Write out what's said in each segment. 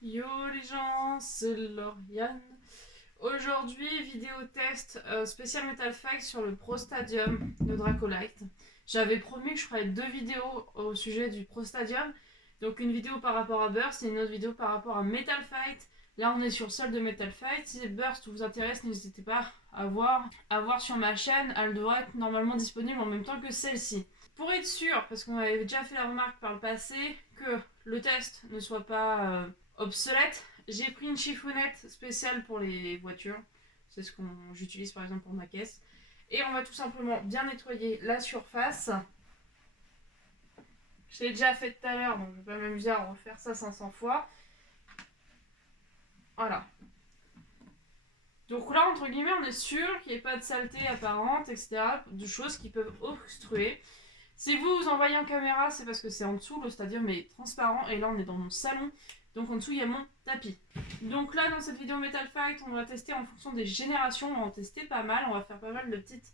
Yo les gens, c'est Lauriane. Aujourd'hui, vidéo test spécial Metal Fight sur le Pro Stadium de Dracolite. J'avais promis que je ferais deux vidéos au sujet du Pro Stadium. Donc une vidéo par rapport à Burst et une autre vidéo par rapport à Metal Fight. Là on est sur celle de Metal Fight. Si Burst vous intéresse, n'hésitez pas à voir sur ma chaîne. Elle devrait être normalement disponible en même temps que celle-ci. Pour être sûr, parce qu'on avait déjà fait la remarque par le passé, que le test ne soit pas obsolète, j'ai pris une chiffonnette spéciale pour les voitures. C'est ce que j'utilise par exemple pour ma caisse. Et on va tout simplement bien nettoyer la surface. Je l'ai déjà fait tout à l'heure, donc je vais pas m'amuser à refaire ça 500 fois. Voilà. Donc là, entre guillemets, on est sûr qu'il n'y ait pas de saleté apparente, etc. De choses qui peuvent obstruer. Si vous en voyez en caméra, c'est parce que c'est en dessous, le stadium est transparent. Et là, on est dans mon salon. Donc en dessous, il y a mon tapis. Donc là, dans cette vidéo Metal Fight, on va tester en fonction des générations. On va en tester pas mal. On va faire pas mal de petites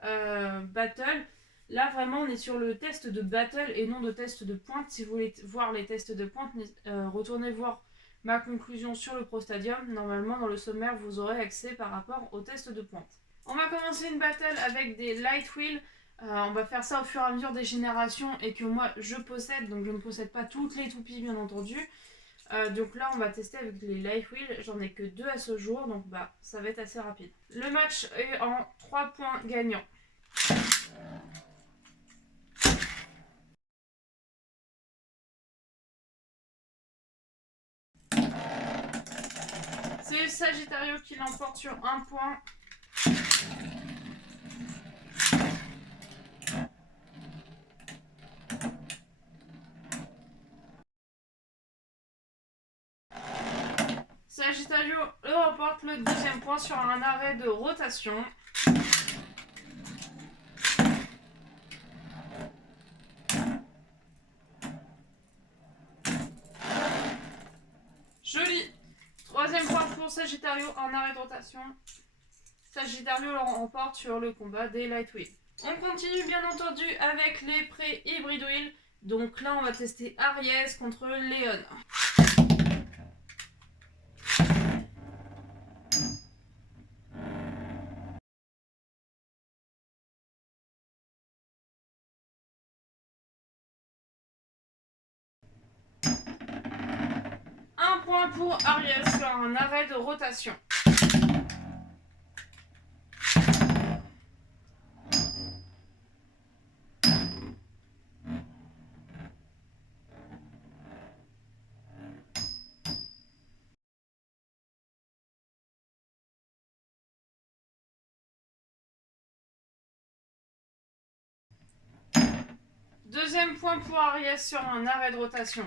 battles. Là, vraiment, on est sur le test de battle et non de test de pointe. Si vous voulez voir les tests de pointe, retournez voir ma conclusion sur le Pro Stadium. Normalement, dans le sommaire, vous aurez accès par rapport au test de pointe. On va commencer une battle avec des light wheels. On va faire ça au fur et à mesure des générations et que moi je possède, donc je ne possède pas toutes les toupies bien entendu. Donc là on va tester avec les light wheels, j'en ai que deux à ce jour, donc bah ça va être assez rapide. Le match est en 3 points gagnants. C'est Sagittario qui l'emporte sur 1 point. Sagittario remporte le deuxième point sur un arrêt de rotation. Joli. Troisième point pour Sagittario en arrêt de rotation. Sagittario le remporte sur le combat des light wheels. On continue bien entendu avec les pré-hybrid wheels. Donc là on va tester Aries contre Léon. Un point pour Aries sur un arrêt de rotation. Deuxième point pour Aries sur un arrêt de rotation.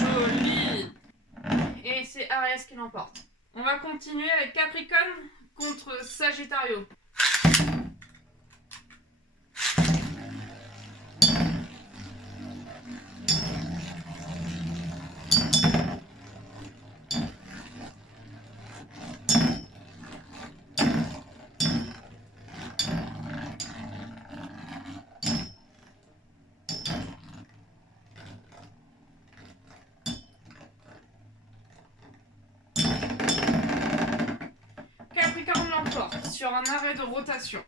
Joli. Et c'est Aries qui l'emporte. On va continuer avec Capricorne contre Sagittario. Capricorne l'emporte sur un arrêt de rotation.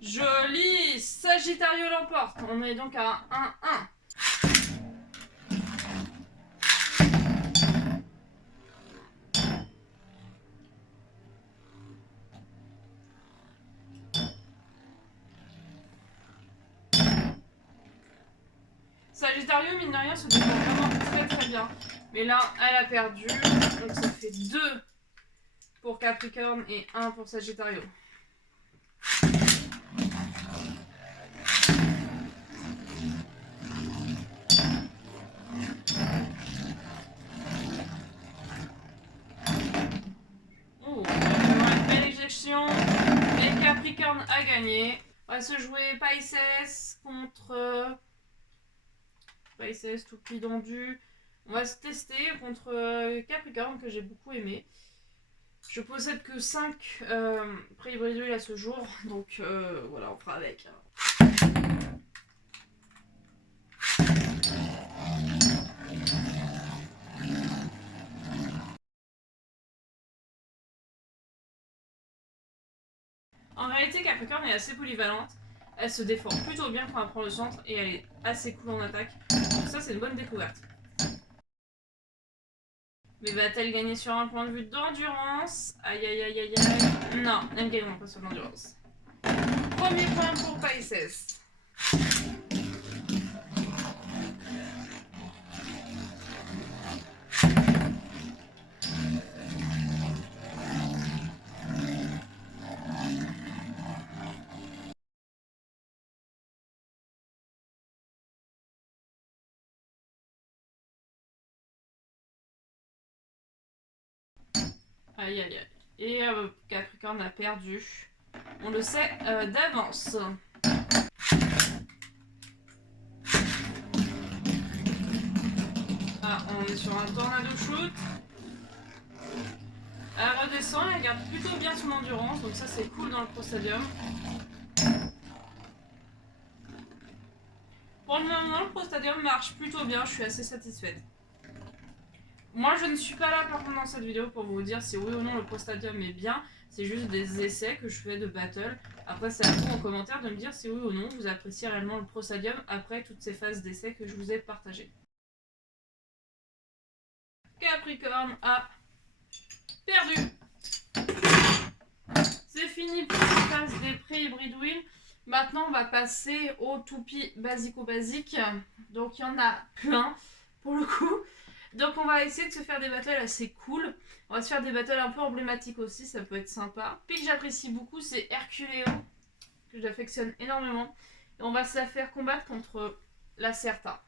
Joli. Sagittario l'emporte. On est donc à 1-1. Sagittario, mine de rien, se défend vraiment très très bien. Mais là, elle a perdu. Donc ça fait 2 pour Capricorne et 1 pour Sagittario. Oh, une belle éjection. Et Capricorne a gagné. On va se jouer Pisces contre Pisces tout bidondu. On va se tester contre Capricorne que j'ai beaucoup aimé. Je possède que 5 pré-hybrides à ce jour, donc voilà, on fera avec. En réalité, Capricorne est assez polyvalente. Elle se défend plutôt bien quand elle prend le centre et elle est assez cool en attaque. Donc ça, c'est une bonne découverte. Mais va-t-elle gagner sur un point de vue d'endurance? Aïe aïe aïe aïe aïe. Non, elle ne gagnera pas sur l'endurance. Premier point pour Pisces. Aïe aïe aïe. Et Capricorne a perdu. On le sait d'avance. Ah, on est sur un tornado shoot. Elle redescend, elle garde plutôt bien son endurance, donc ça c'est cool dans le Pro Stadium. Pour le moment, le Pro Stadium marche plutôt bien, je suis assez satisfaite. Moi, je ne suis pas là par contre dans cette vidéo pour vous dire si oui ou non le Pro Stadium est bien. C'est juste des essais que je fais de battle. Après, c'est à vous en commentaire de me dire si oui ou non vous appréciez réellement le Pro Stadium après toutes ces phases d'essais que je vous ai partagées. Capricorne a perdu. C'est fini pour cette phase des pré-hybrides wheel. Maintenant, on va passer au toupie basico-basique. Donc, il y en a plein pour le coup. Donc, on va essayer de se faire des battles assez cool. On va se faire des battles un peu emblématiques aussi, ça peut être sympa. Puis que j'apprécie beaucoup, c'est Herculéo, que j'affectionne énormément. Et on va se la faire combattre contre la Certa.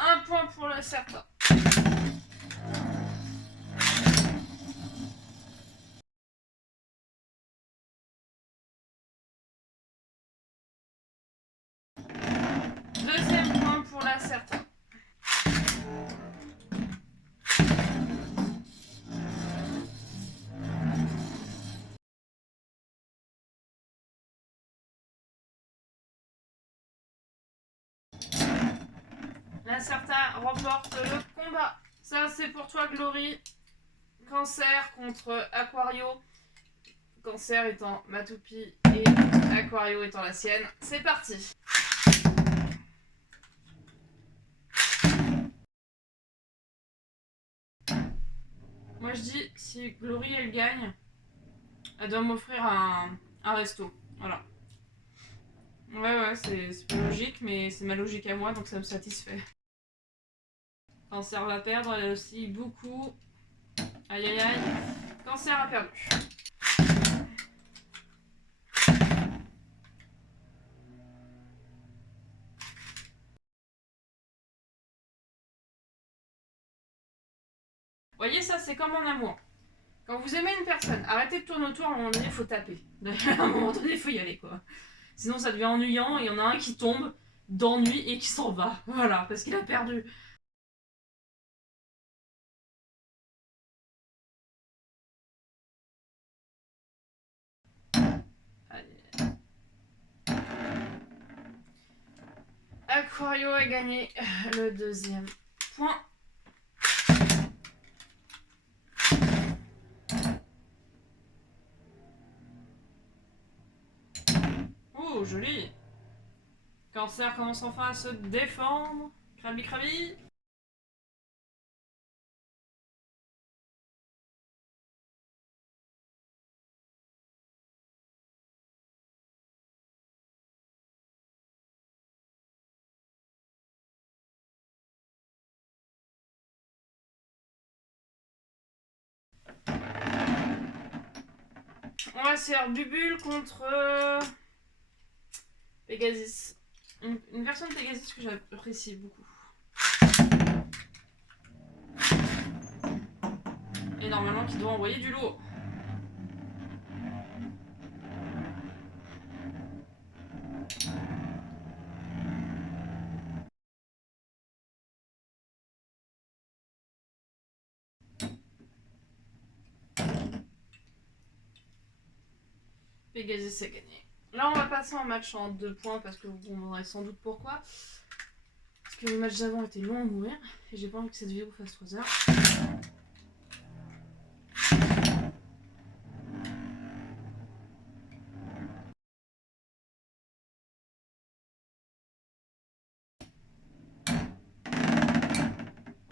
Un point pour la Certa. Deuxième point pour la Certa. La Certa remporte le combat. Ça, c'est pour toi, Glory. Cancer contre Aquario. Cancer étant ma toupie et Aquario étant la sienne. C'est parti. Moi je dis, si Glory elle gagne, elle doit m'offrir un resto. Voilà. Ouais, c'est pas logique, mais c'est ma logique à moi, donc ça me satisfait. Cancer va perdre, elle a aussi beaucoup. Aïe aïe aïe. Cancer a perdu. Vous voyez, ça c'est comme en amour. Quand vous aimez une personne, arrêtez de tourner autour, à un moment donné, il faut taper. À un moment donné, il faut y aller, quoi. Sinon, ça devient ennuyant et il y en a un qui tombe d'ennui et qui s'en va. Voilà, parce qu'il a perdu. Aquario a gagné le deuxième point. Oh, joli. Cancer commence enfin à se défendre. Krabi Krabi. On va se faire Bubule contre Pegasus. Une version de Pegasus que j'apprécie beaucoup. Et normalement qui doit envoyer du lourd. Pegasus a gagné. Là, on va passer en match en 2 points parce que vous comprendrez sans doute pourquoi. Parce que le match d'avant était long à mourir et j'ai pas envie que cette vidéo fasse 3 heures.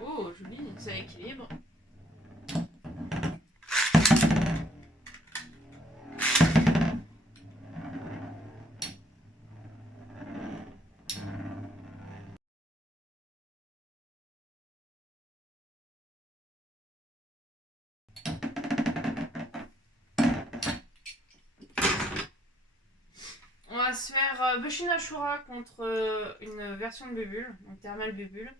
Oh, joli, ça équilibre. On va se faire Bushin Ashura contre une version de Bubule, donc Thermal Bubule.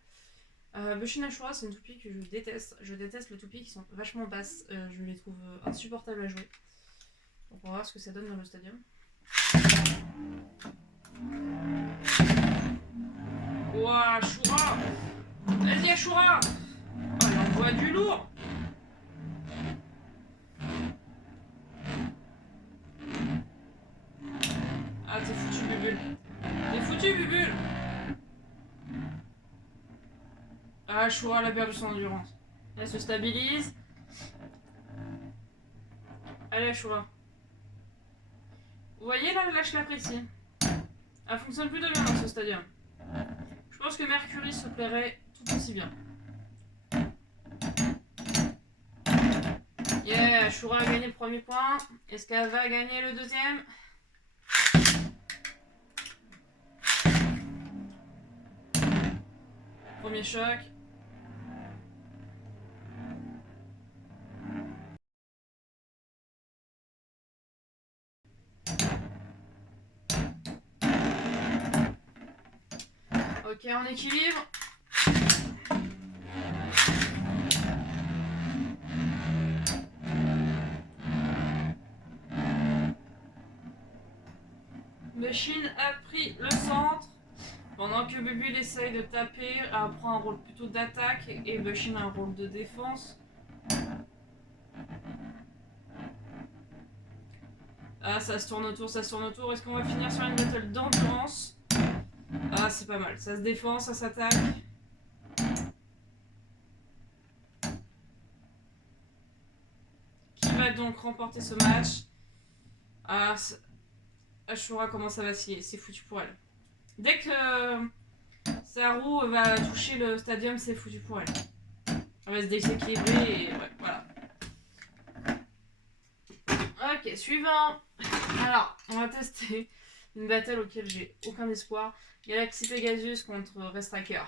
Bushin Ashura, c'est une toupie que je déteste. Je déteste les toupies qui sont vachement basses. Je les trouve insupportables à jouer. Donc on va voir ce que ça donne dans le stadium. Ouah, Ashura! Vas-y, Ashura! Oh, elle envoie du lourd! Ah, t'es foutu, Bubule. T'es foutu, Bubule. Ah, Ashura, elle a perdu son endurance. Elle se stabilise. Allez, Ashura. Vous voyez, là, je l'apprécie. Elle fonctionne plutôt bien dans ce stadium. Je pense que Mercury se plairait tout aussi bien. Yeah, Ashura a gagné le premier point. Est-ce qu'elle va gagner le deuxième? Premier choc. Ok, on équilibre. Bushin a pris le centre. Pendant que Bubule essaye de taper, elle prend un rôle plutôt d'attaque et Bushin a un rôle de défense. Ah, ça se tourne autour, ça se tourne autour. Est-ce qu'on va finir sur une battle d'endurance? Ah, c'est pas mal. Ça se défend, ça s'attaque. Qui va donc remporter ce match? Ah, Ashura commence à vaciller. C'est foutu pour elle. Dès que sa roue va toucher le stadium, c'est foutu pour elle. Elle va se déséquilibrer et ouais, voilà. Ok, suivant. Alors, on va tester une battle auquel j'ai aucun espoir. Galaxy Pegasus contre Restriker.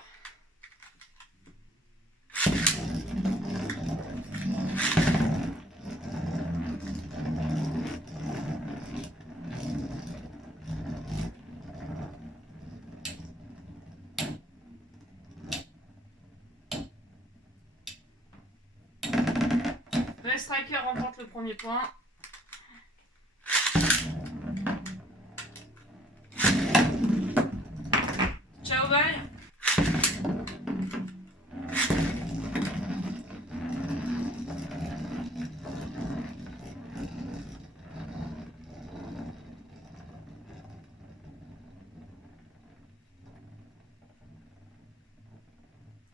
Restriker remporte le premier point. Ciao, bye.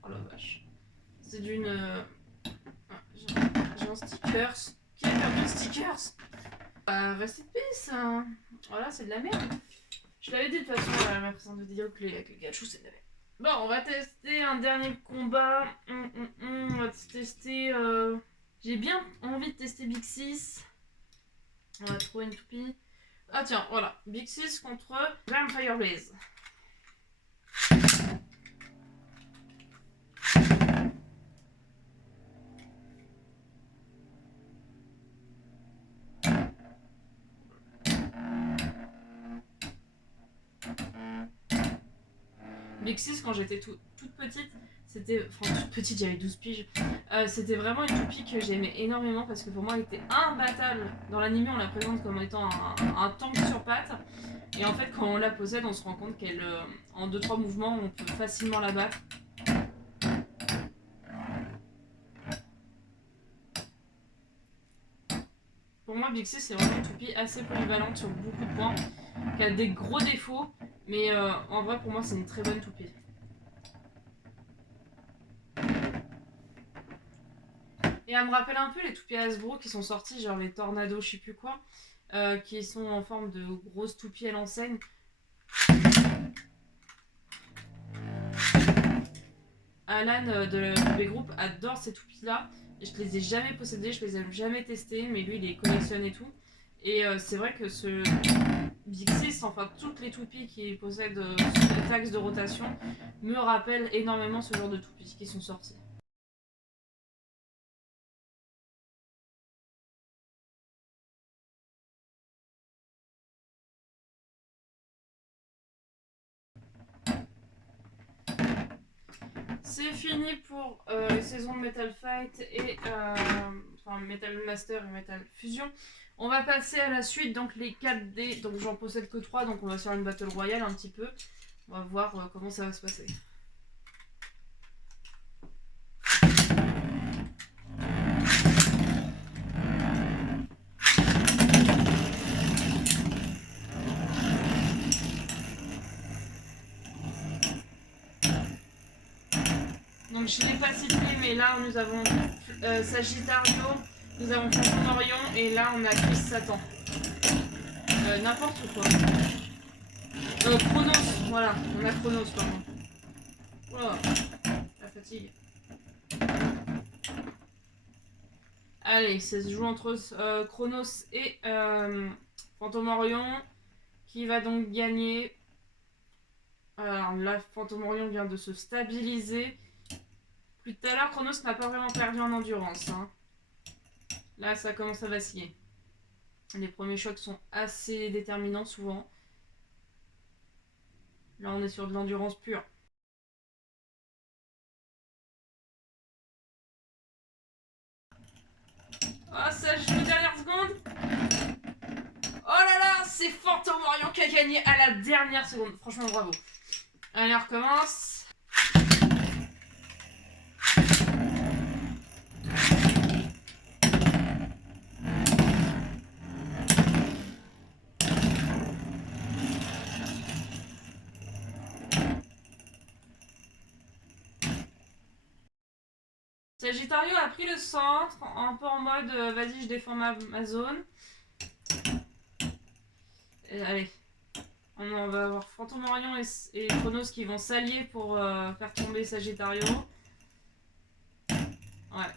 Oh la vache. C'est d'une... j'ai un stickers. Qui a perdu le stickers? Rest in peace. Voilà, c'est de la merde. Je l'avais dit de toute façon à ma précédente vidéo que les gachous s'énervaient. Bon, on va tester un dernier combat. On va tester... J'ai bien envie de tester Big 6. On va trouver une toupie. Ah tiens, voilà. Big 6 contre Vampire Blaze. Big 6, quand j'étais toute petite, c'était... Enfin, toute petite, j'avais 12 piges. C'était vraiment une toupie que j'aimais énormément parce que pour moi, elle était imbattable. Dans l'anime, on la présente comme étant un tank sur pattes. Et en fait, quand on la possède, on se rend compte qu'elle, en 2-3 mouvements, on peut facilement la battre. Pour moi, Big 6, c'est vraiment une toupie assez polyvalente sur beaucoup de points, qui a des gros défauts, mais en vrai, pour moi, c'est une très bonne toupie. Et elle me rappelle un peu les toupies Hasbro qui sont sorties, genre les tornados, je sais plus quoi, qui sont en forme de grosses toupies à l'enseigne. Alan de B-Group adore ces toupies-là. Je les ai jamais possédées, je les ai jamais testées, mais lui, il les collectionne et tout. Et c'est vrai que ce Big 6, enfin toutes les toupies qui possèdent ce taxe de rotation, me rappellent énormément ce genre de toupies qui sont sorties. C'est fini pour les saisons de Metal Fight et enfin Metal Master et Metal Fusion. On va passer à la suite, donc les 4D, donc j'en possède que 3, donc on va faire une Battle Royale un petit peu. On va voir comment ça va se passer. Donc je ne l'ai pas cité, mais là nous avons Sagittario, nous avons Phantom Orion et là on a Chris Satan. N'importe quoi. Chronos, voilà, on a Chronos pardon. Voilà, la fatigue. Allez, ça se joue entre Chronos et Phantom Orion. Qui va donc gagner. Alors là, Phantom Orion vient de se stabiliser. Plus tout à l'heure, Chronos n'a pas vraiment perdu en endurance. Hein. Là, ça commence à vaciller. Les premiers chocs sont assez déterminants souvent. Là, on est sur de l'endurance pure. Oh, ça joue aux dernières secondes. Oh là là, c'est Phantom Orion qui a gagné à la dernière seconde. Franchement, bravo. Allez, on recommence. Sagittario a pris le centre, un peu en mode vas-y, je défends ma zone. Et allez, on va avoir Phantom Orion et Chronos qui vont s'allier pour faire tomber Sagittario. Ouais,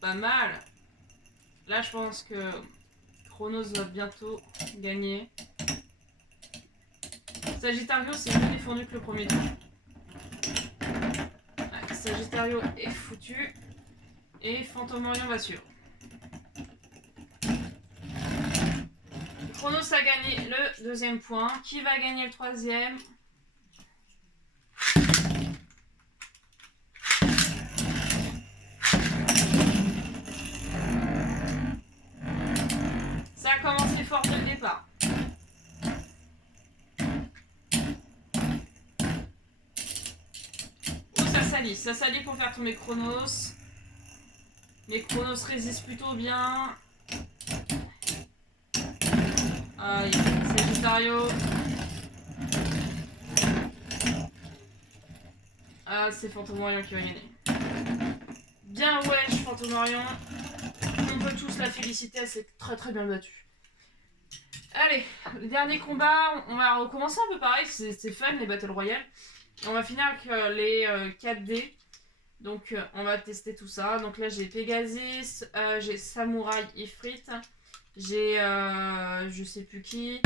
pas mal. Là, je pense que Chronos va bientôt gagner. Sagittario, c'est mieux défendu que le premier tour. Ouais, Sagittario est foutu. Et Phantom Orion va suivre. Chronos a gagné le deuxième point. Qui va gagner le troisième? Ça a commencé fort dès le départ. Ça s'allie pour faire tomber Chronos. Mais Chronos résiste plutôt bien. Aïe, Sagittario. Ah, c'est Phantom Orion qui va gagner. Bien wesh, Phantom Orion. On peut tous la féliciter, elle s'est très très bien battue. Allez, le dernier combat, on va recommencer un peu pareil, c'est fun les Battle Royale. On va finir avec les 4D. Donc on va tester tout ça. Donc là j'ai Pegasus, j'ai Samouraï Ifrit, j'ai je sais plus qui,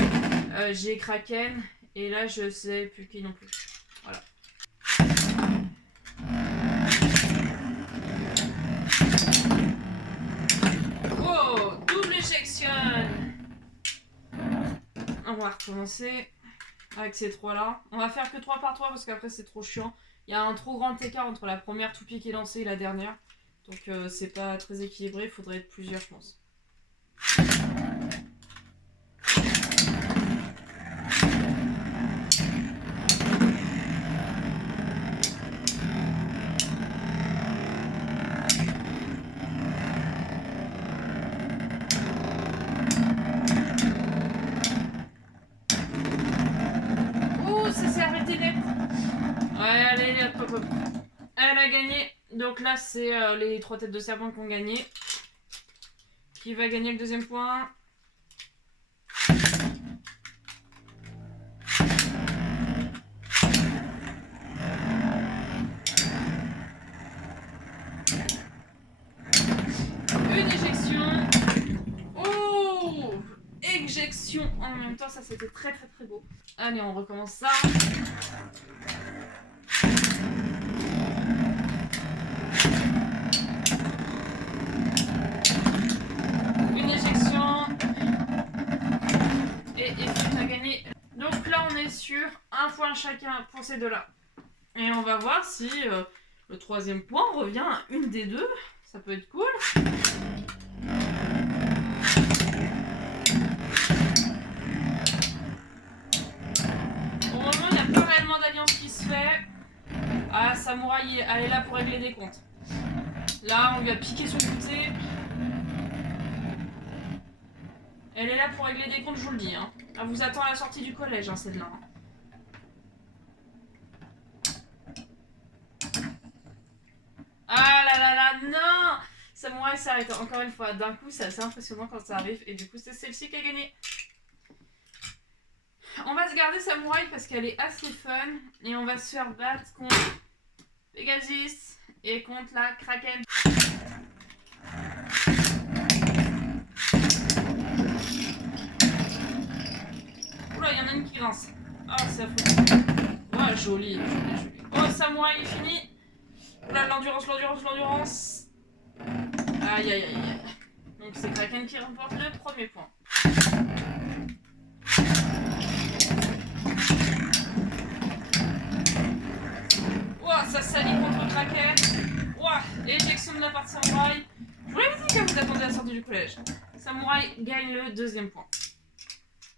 j'ai Kraken, et là je sais plus qui non plus. Voilà. Oh, double éjection. On va recommencer avec ces trois là. On va faire que 3 par 3 parce qu'après c'est trop chiant. Il y a un trop grand écart entre la première toupie qui est lancée et la dernière. Donc c'est pas très équilibré, il faudrait être plusieurs je pense. Ouais, allez, hop, hop. Elle a gagné. Donc là, c'est les 3 têtes de serpent qui ont gagné. Qui va gagner le deuxième point? Une éjection. Oh! Éjection en même temps, ça c'était très très très beau. Allez, on recommence ça. Une éjection. Et Ifrit a gagné. Donc là, on est sur un point chacun pour ces deux-là. Et on va voir si le troisième point revient à une des deux. Ça peut être cool. Au moment, il n'y a pas réellement d'alliance qui se fait. Ah, Samouraï, elle est là pour régler des comptes. Là, on lui a piqué son côté. Elle est là pour régler des comptes, je vous le dis. Hein. Elle vous attend à la sortie du collège, hein, celle-là. Hein. Ah là là là, non! Samouraï s'arrête encore une fois. D'un coup, c'est assez impressionnant quand ça arrive. Et du coup, c'est celle-ci qui a gagné. On va se garder Samouraï parce qu'elle est assez fun. Et on va se faire battre contre Pegasus et contre la Kraken. Oula, il y en a une qui grince. Ah, c'est affreux. Ouais, joli, joli, joli. Oh, Samouraï est fini. Oula, l'endurance, l'endurance, l'endurance. Aïe, aïe, aïe, aïe. Donc c'est Kraken qui remporte le premier point. Ouah, ça salit contre Kraken. Ouah, éjection de la part de Samouraï. Je vous l'avais dit que vous attendez la sortie du collège. Samouraï gagne le deuxième point.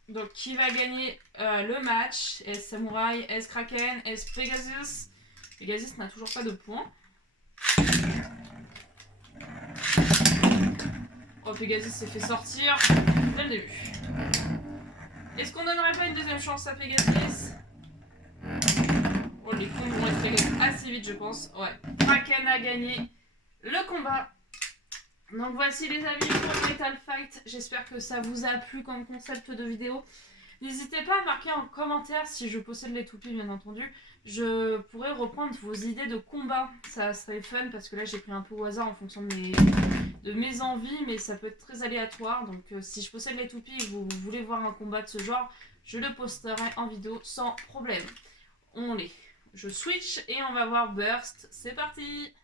Donc qui va gagner le match? Est-ce Samouraï? Est-ce Kraken? Est-ce Pegasus? Pegasus n'a toujours pas de points. Oh, Pegasus s'est fait sortir dès le début. Est-ce qu'on donnerait pas une deuxième chance à Pegasus? Oh, les comptes vont être réglés assez vite, je pense. Ouais. Kraken a gagné le combat. Donc voici les amis pour Metal Fight. J'espère que ça vous a plu comme concept de vidéo. N'hésitez pas à marquer en commentaire si je possède les toupies, bien entendu. Je pourrais reprendre vos idées de combat. Ça serait fun parce que là j'ai pris un peu au hasard en fonction de mes envies, mais ça peut être très aléatoire. Donc si je possède les toupies et que vous voulez voir un combat de ce genre, je le posterai en vidéo sans problème. Je switch et on va voir Burst. C'est parti!